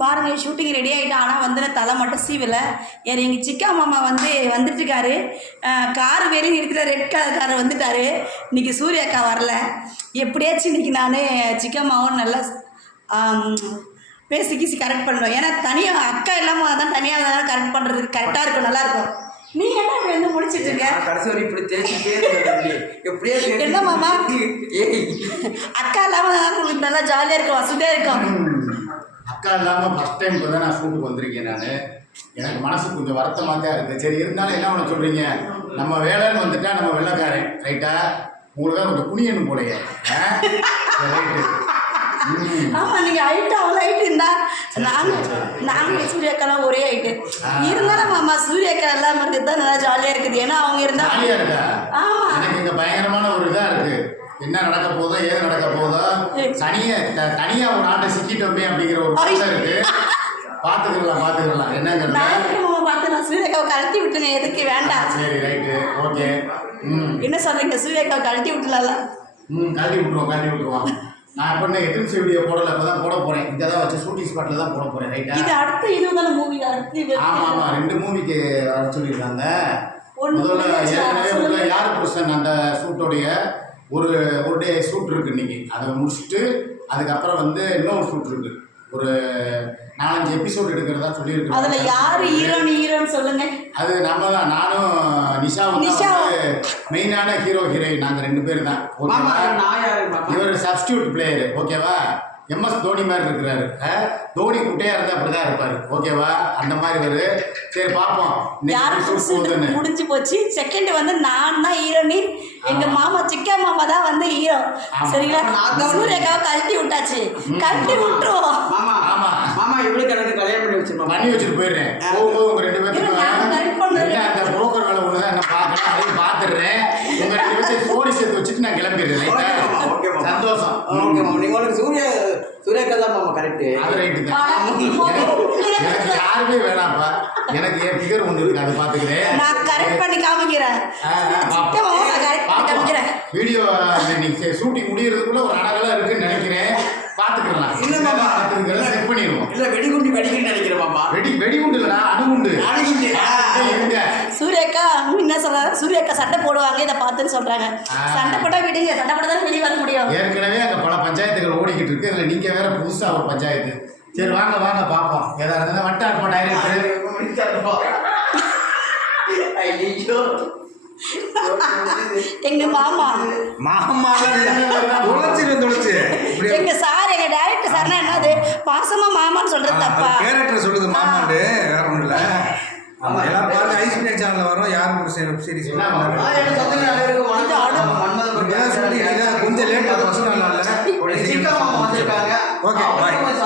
பாருங்க shooting ready ஆகிட்டோம். ஆனால் வந்து தலை மட்டும் சீவலை. எங்கள் சிக்கா மாமா வந்து வந்துட்டுருக்காரு. கார் வேறு நிறுத்திட்டு ரெட் கலர் கார் வந்துட்டார். இன்றைக்கி சூர்யாக்கா வரல. எப்படியாச்சும் இன்றைக்கி நான் சிக்கா மாவும் நல்லா பேசி கீசி கரெக்ட் பண்ணுவேன். ஏன்னா தனியாக அக்கா இல்லாமல் தான் தனியாக தான் கரெக்ட் பண்ணுறதுக்கு கரெக்டாக இருக்கும், நல்லாயிருக்கும். நீங்கள் என்ன இப்படி வந்து முடிச்சிட்டு இருக்க? கடைசி வரை இப்படி தேய்ச்சிட்டே எப்படியே என்ன மாமா அக்கா இல்லாமல் நல்லா ஜாலியாக இருக்கும், வசதியாக இருக்கும். அக்கா இல்லாமல் ஃபஸ்ட் டைம் இப்போ தான் நான் ஷூட்டுக்கு வந்திருக்கேன். நான் எனக்கு மனசு கொஞ்சம் வருத்தமாக தான் இருக்குது. சரி இருந்தாலும் என்ன பண்ண சொல்கிறீங்க, நம்ம வேலைன்னு வந்துட்டா நம்ம வெள்ளைக்காரன் ரைட்டா, உங்களுக்கு தான் கொஞ்சம் குனியணும் போலையே ரைட்டு. ஆமாம், நீங்கள் ஹைட்டு அவ்வளோ ஹைட்டு இருந்தா நாங்கள் சூர்யாக்கெல்லாம் ஒரே ஹைட்டு இருந்தாலும் மாமா சூர்யாக்கா எல்லாம் இருக்கிறது தான் நல்லா ஜாலியாக இருக்குது. ஏன்னா அவங்க இருந்தால் ஜாலியாக இருக்கா? ஆமாம், எனக்கு இங்கே பயங்கரமான ஒரு இதாக இருக்குது. என்ன நடக்க போதோ ஏது நடக்க போதோ தனியாக ஒரு ஆட்டை சிக்கிட்டோமே அப்படிங்கிற ஒரு பிரச்சனை இருக்குது. பார்த்துக்கலாம் என்னங்கிறது பார்த்து நான் சூர்யாக்காவை கழட்டி விட்டுனேன். எதுக்கு வேண்டாம். சரி ரைட்டு ஓகே. என்ன சொல்கிறீங்க, சூர்யாக்காவை கழட்டி விட்டுலாம்ல? கழட்டி விட்டுருவோம். நான் இப்போ எதிர்ப்பு வீடியோ போடலை, இப்போ தான் போட போகிறேன். இங்கே தான் வச்சு ஷூட்டிங் ஸ்பாட்டில் தான் போட போகிறேன் ரைட்டா. இது அடுத்த இதுதான மூவி அடுத்து? ஆமாம் 2 மூவிக்கு வர சொல்லியிருக்காங்க. முதல்ல ஏற்கனவே உள்ள யார் புருஷன் அந்த ஷூட்டோடைய ஒரு டே ஷூட் இருக்குது இன்றைக்கி. அதை முடிச்சுட்டு அதுக்கப்புறம் வந்து இன்னொரு ஷூட் இருக்குது. ஒரு 4-5 எபிசோட் எடுக்கிறதா சொல்லியிருக்கோம். அதில் யார் ஹீரோன்னு சொல்லுங்கள். அது நம்ம தான், நானும் நிஷாவும் மெயினான ஹீரோயின். நாங்கள் 2 பேர் தான். இவர் சப்ஸ்டியூட் பிளேயரு ஓகேவா. எம்எஸ் தோனி மாதிரி இருக்கிறாரு. தோனி குட்டையாக இருந்தால் அப்படி தான் இருப்பார் ஓகேவா. அந்த மாதிரி வரு. சரி பார்ப்போம் முடிஞ்சு போச்சு. செகண்ட் வந்து நான் தான் ஹீரோனி. எங்கள் மாமா சிக்கா மாமா தான் வந்து ஹீரோ. சரிங்களா, சூர்யாக்காவை கழட்டி விட்டாச்சு. கழட்டி விட்டுருவோம். மாமா இவளுக்கு எனக்கு கல்யாணம் பண்ணி வச்சுட்டு போயிடுறேன். போகும்போது உங்கள் 2 பேருக்கு அந்த புரோக்கர் வேலை ஒன்று தான் என்ன பார்க்குறேன், அதையும் பார்த்துடுறேன். உங்கள் 2 பேர்த்தையும் சோடி சேர்த்து வச்சுட்டு நான் கிளம்பிடுறேன். சந்தோஷம். உங்களுக்கு சூர்யாக்கா தான் மாமா கரெக்டு. அது ரைட்டு தான். எனக்கு யாருமே வேணாம்ப்பா. எனக்கு என் ஃபிகர் ஒன்று இருக்கு, அதை பார்த்துக்கிறேன். நான் கரெக்ட் பண்ணி காமிக்கிறேன். வீடியோ இன்னைக்கு ஷூட்டிங் முடியறதுக்குள்ள ஒரு அழகெல்லாம் இருக்குன்னு நினைக்கிறேன். பார்த்துக்கலாம். இல்லை மாமா செட் பண்ணிடுவோம். இல்லை வெடிகுண்டு வெடிக்குன்னு நினைக்கிறேன் மாமா. வெடிகுண்டு இல்லைடா, அணுகுண்டு. சூர்யாக்கா என்ன சொல்றாங்க, சூர்யாக்கா சட்டை போடுவாங்க இதை பார்த்துன்னு சொல்றாங்க. சண்டை போட்டா விடுங்க, சண்டை போட்டா தான் வெளியே வர முடியும். ஏற்கனவே அங்கே பல பஞ்சாயத்துகள் ஓடிக்கிட்டு இருக்கு. அதில் நீங்கள் வேற புதுசாக ஒரு பஞ்சாயத்து. சரி வாங்க பார்ப்போம். ஏதாவது இருந்தால் வட்டார்ப்பா டைரக்டர். ஐயோ எங்க மாமா எங்க சார், எங்க டைரக்டர் சார்னா என்னது பாசமா மாமான்னு சொல்றது தப்பா? கேரக்டர் சொல்லுது மாமாண்டு, வேற ஒன்றும் இல்லை. எல்லாரும் பாருங்க, ஐஸ்பிரிட் சேனல்ல வரும். யார் ஒரு சீரிஸ் கொஞ்சம் லேட் ஆகும். ஓகே.